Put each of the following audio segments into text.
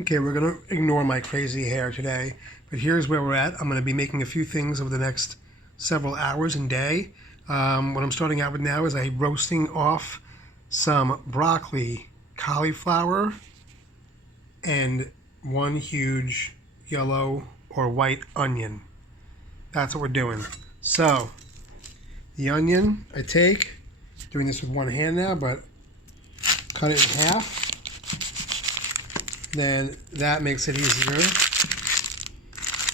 Okay, we're going to ignore my crazy hair today, but here's where we're at. I'm going to be making a few things over the next several hours and day. What I'm starting out with now is I'm roasting off some broccoli, cauliflower, and one huge yellow or white onion. That's what we're doing. So, the onion I take, doing this with one hand now, but cut it in half. Then that makes it easier,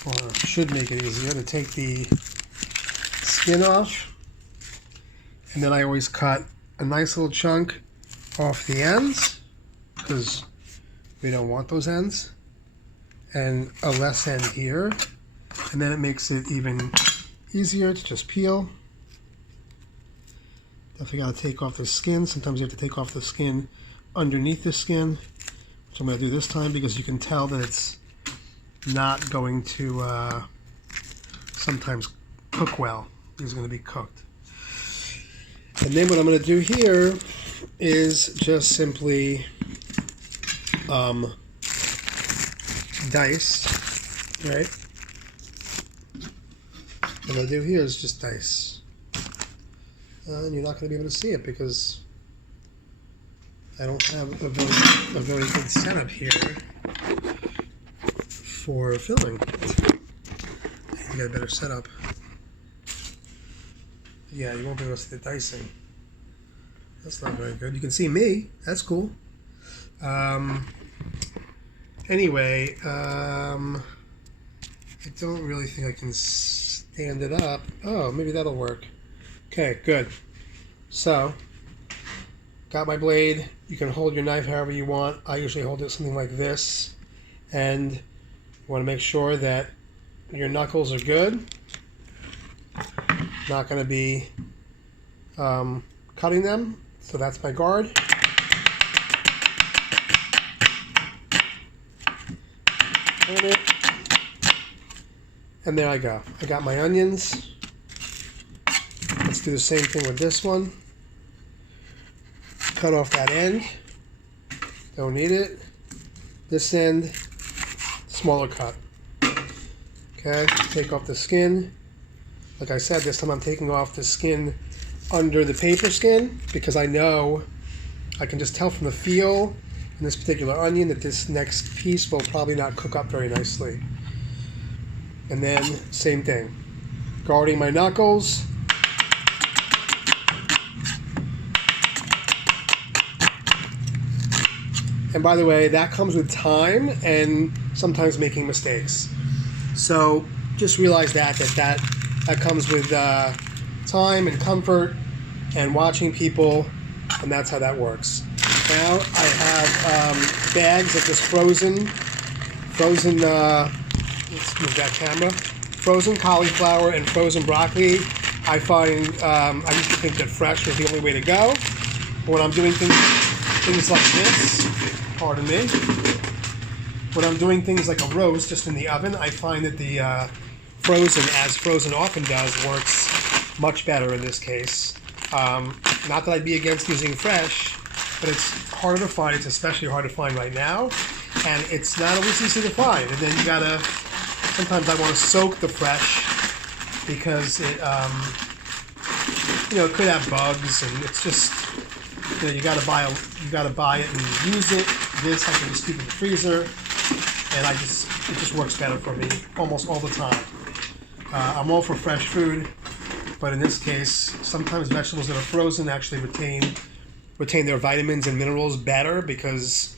or should make it easier, to take the skin off. And then I always cut a nice little chunk off the ends, because we don't want those ends, and a less end here. And then it makes it even easier to just peel. Definitely got to take off the skin. Sometimes you have to take off the skin underneath the skin, which I'm going to do this time because you can tell that it's not going to sometimes cook well. These are going to be cooked. And then what I'm going to do here is just simply dice, right? What I'll do here is just dice. And you're not going to be able to see it because I don't have a very good setup here for filming. I need to get a better setup. Yeah, you won't be able to see the dicing. That's not very good. You can see me. That's cool. Anyway, I don't really think I can stand it up. Oh, maybe that'll work. Okay, good. So, got my blade. You can hold your knife however you want. I usually hold it something like this. And you want to make sure that your knuckles are good. Not going to be cutting them. So that's my guard. Hold it. And there I go. I got my onions. Let's do the same thing with this one. Cut off that end. Don't need it. This end, smaller cut. Okay, take off the skin. Like I said, this time I'm taking off the skin under the paper skin because I know I can just tell from the feel in this particular onion that this next piece will probably not cook up very nicely. And then, same thing. Guarding my knuckles. And by the way, that comes with time and sometimes making mistakes. So just realize that comes with time and comfort and watching people, and that's how that works. Now I have bags of this frozen. Let's move that camera. Frozen cauliflower and frozen broccoli. I find I used to think that fresh was the only way to go. But when I'm doing things like this. Pardon me. When I'm doing things like a roast just in the oven, I find that the frozen, as frozen often does, works much better in this case. Not that I'd be against using fresh, but it's harder to find. It's especially hard to find right now, and it's not always easy to find. And then you gotta, sometimes I want to soak the fresh because it, it could have bugs, and it's just, you gotta buy it and use it. This I can just keep in the freezer, and it just works better for me almost all the time. I'm all for fresh food, but in this case, sometimes vegetables that are frozen actually retain their vitamins and minerals better because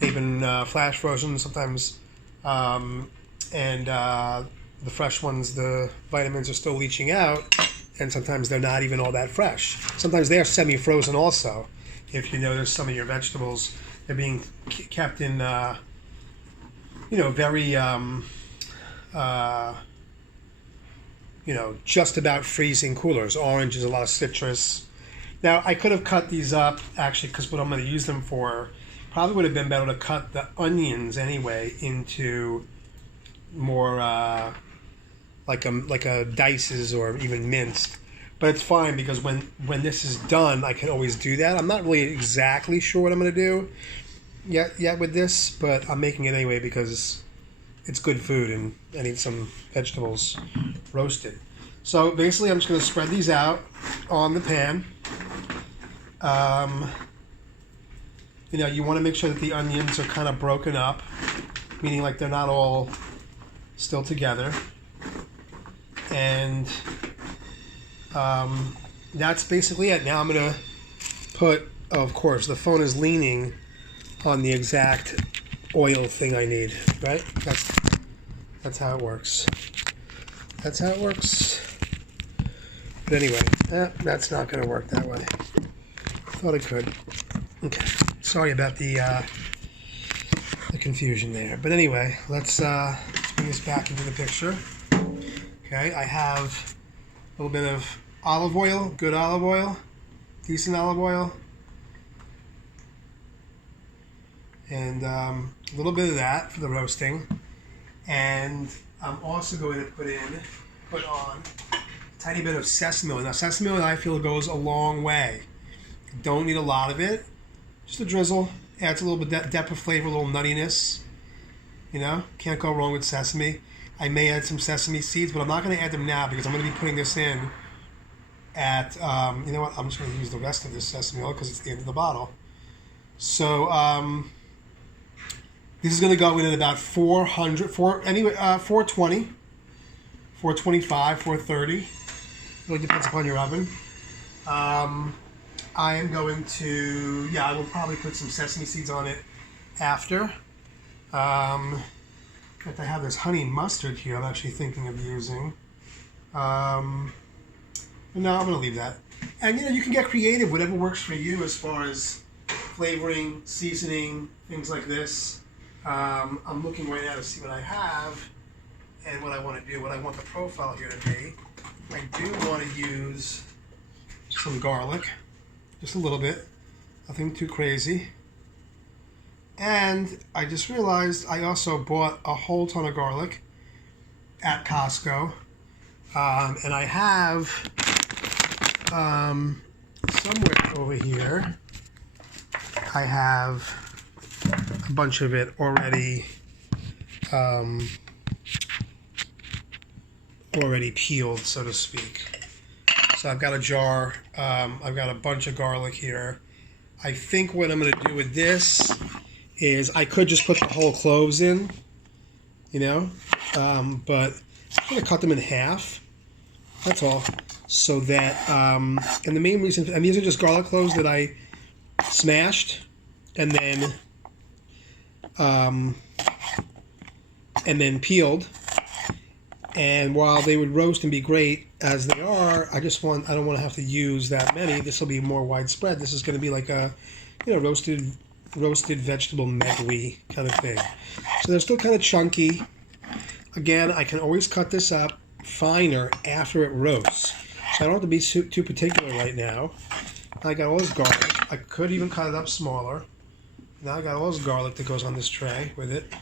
they've been flash frozen sometimes, and the fresh ones, the vitamins are still leaching out, and sometimes they're not even all that fresh. Sometimes they are semi-frozen also. If you notice some of your vegetables, they're being kept in, very, just about freezing coolers. Orange is a lot of citrus. Now, I could have cut these up, actually, because what I'm going to use them for probably would have been better to cut the onions anyway into more like a dices or even minced. But it's fine because when this is done, I can always do that. I'm not really exactly sure what I'm going to do. yet with this, but I'm making it anyway because it's good food and I need some vegetables roasted. So basically I'm just going to spread these out on the pan. You know, you want to make sure that the onions are kind of broken up, meaning like they're not all still together. And that's basically it. Now I'm going to put, of course, the phone is leaning on the exact oil thing I need, right? That's how it works. That's how it works. But anyway, that's not going to work that way. Thought it could. Okay. Sorry about the confusion there. But anyway, let's bring this back into the picture. Okay, I have a little bit of olive oil, good olive oil, decent olive oil, and a little bit of that for the roasting. And I'm also going to put on a tiny bit of sesame oil. Now, sesame oil I feel goes a long way. Don't need a lot of it. Just a drizzle. Adds a little bit depth of flavor, a little nuttiness. You know, can't go wrong with sesame. I may add some sesame seeds, but I'm not going to add them now because I'm going to be putting this in at, you know what, I'm just going to use the rest of this sesame oil because it's the end of the bottle. So, this is going to go in at about 420, 425, 430. Really depends upon your oven. I am going to, I will probably put some sesame seeds on it after. If I have this honey mustard here, I'm actually thinking of using. No, I'm going to leave that. And you know, you can get creative, whatever works for you as far as flavoring, seasoning, things like this. I'm looking right now to see what I have and what I want to do, what I want the profile here to be. I do want to use some garlic, just a little bit, nothing too crazy. And I just realized I also bought a whole ton of garlic at Costco. And I have somewhere over here, I have a bunch of it already peeled, so to speak. So I've got a jar, I've got a bunch of garlic here. I think what I'm going to do with this is I could just put the whole cloves in, you know, but I'm going to cut them in half, that's all, so that, and the main reason, and these are just garlic cloves that I smashed, and then peeled, and while they would roast and be great as they are, I don't want to have to use that many. This will be more widespread. This is going to be like a, you know, roasted vegetable medley kind of thing. So they're still kind of chunky. Again, I can always cut this up finer after it roasts. So I don't have to be too particular right now. I got all this garlic. I could even cut it up smaller. Now I got all this garlic that goes on this tray with it.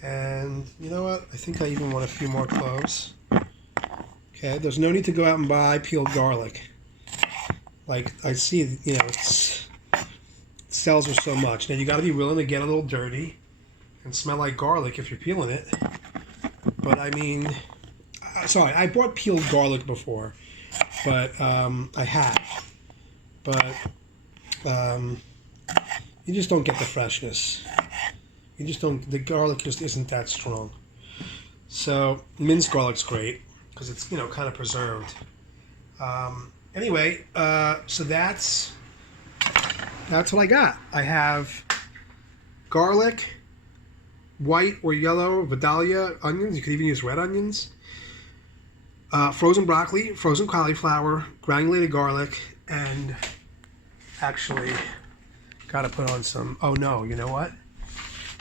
And you know what? I think I even want a few more cloves. Okay, there's no need to go out and buy peeled garlic. Like I see, you know, it sells for so much. Now you got to be willing to get a little dirty and smell like garlic if you're peeling it. But I mean, sorry, I bought peeled garlic before, but I have. But you just don't get the freshness. You just don't. The garlic just isn't that strong. So minced garlic's great because it's, you know, kind of preserved. Anyway, so that's what I got. I have garlic, white or yellow Vidalia onions. You could even use red onions. Frozen broccoli, frozen cauliflower, granulated garlic, and actually got to put on some. Oh no, you know what?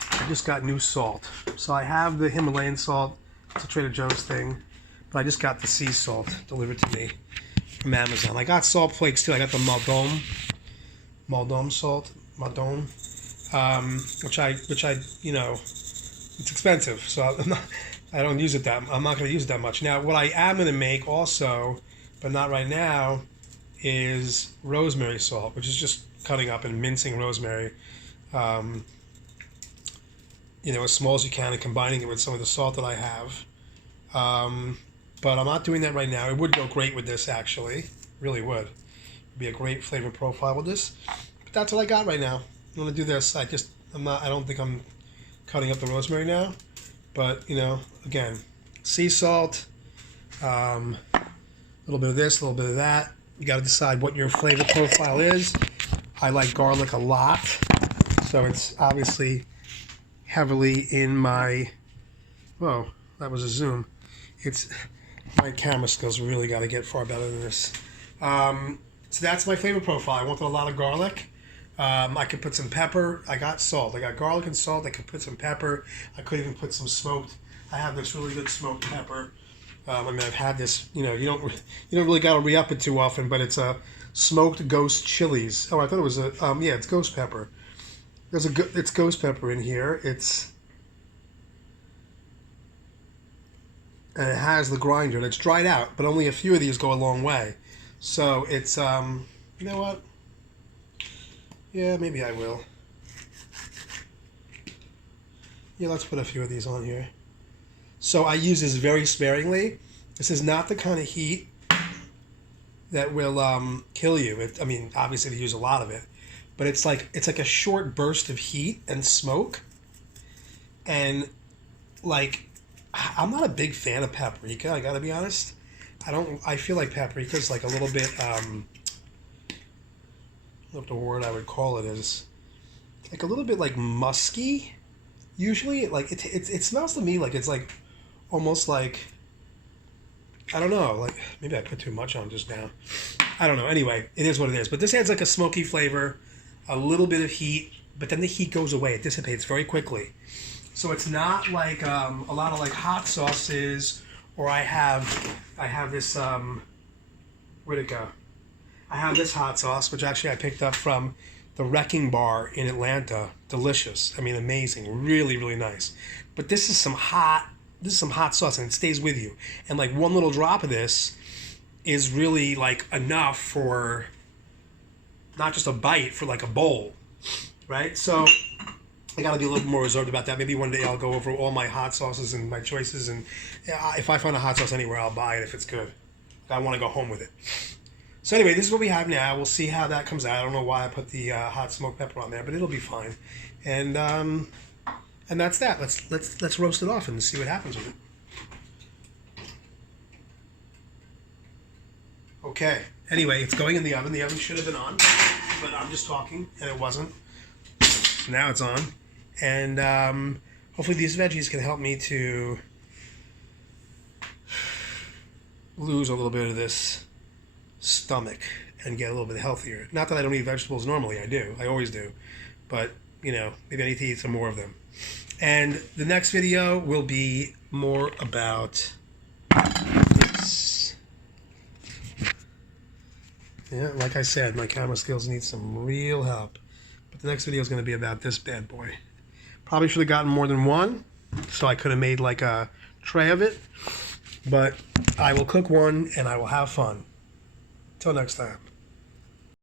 I just got new salt. So I have the Himalayan salt. It's a Trader Joe's thing. But I just got the sea salt delivered to me from Amazon. I got salt flakes too. I got the Maldon salt. Which I, you know, it's expensive. So I don't use it I'm not going to use it that much. Now, what I am going to make also, but not right now, is rosemary salt, which is just cutting up and mincing rosemary. you know, as small as you can, and combining it with some of the salt that I have. But I'm not doing that right now. It would go great with this, actually. Really would. It'd be a great flavor profile with this. But that's what I got right now. I'm gonna do this. I don't think I'm cutting up the rosemary now. But, you know, again, sea salt, a little bit of this, a little bit of that. You got to decide what your flavor profile is. I like garlic a lot, so it's obviously heavily in my, whoa, that was a zoom. It's, my camera skills really got to get far better than this. So that's my flavor profile. I wanted a lot of garlic. I could put some pepper. I got salt. I got garlic and salt. I could put some pepper. I could even put some smoked. I have this really good smoked pepper. I mean, I've had this. You know, you don't really got to re-up it too often, but it's a smoked ghost chilies. Oh, I thought it was a yeah, it's ghost pepper. It's ghost pepper in here. And it has the grinder, and it's dried out, but only a few of these go a long way. So it's you know what? Yeah, maybe I will. Yeah, let's put a few of these on here. So I use this very sparingly. This is not the kind of heat that will kill you. I mean, obviously they use a lot of it, but it's like a short burst of heat and smoke. And like, I'm not a big fan of paprika. I gotta be honest. I feel like paprika is like a little bit. I don't know what the word I would call it is. Like a little bit like musky. Usually, like it smells to me like it's like almost like, I don't know, like maybe I put too much on just now. I don't know. Anyway, it is what it is. But this adds like a smoky flavor, a little bit of heat, but then the heat goes away. It dissipates very quickly. So it's not like a lot of like hot sauces, or I have this where'd it go? I have this hot sauce, which actually I picked up from the Wrecking Bar in Atlanta. Delicious. I mean, amazing. Really, really nice. But this is some hot sauce, and it stays with you. And like one little drop of this is really like enough for not just a bite, for like a bowl, right? So I got to be a little bit more reserved about that. Maybe one day I'll go over all my hot sauces and my choices, and if I find a hot sauce anywhere, I'll buy it if it's good. I want to go home with it. So anyway, this is what we have now. We'll see how that comes out. I don't know why I put the hot smoked pepper on there, but it'll be fine. And that's that. Let's roast it off and see what happens with it. Okay. Anyway, it's going in the oven. The oven should have been on, but I'm just talking and it wasn't. Now it's on, and hopefully these veggies can help me to lose a little bit of this stomach and get a little bit healthier. Not that I don't eat vegetables normally. I do. I always do. But, you know, maybe I need to eat some more of them. And the next video will be more about this. Yeah, like I said, my camera skills need some real help. But the next video is going to be about this bad boy. Probably should have gotten more than one, so I could have made like a tray of it. But I will cook one and I will have fun. Till next time.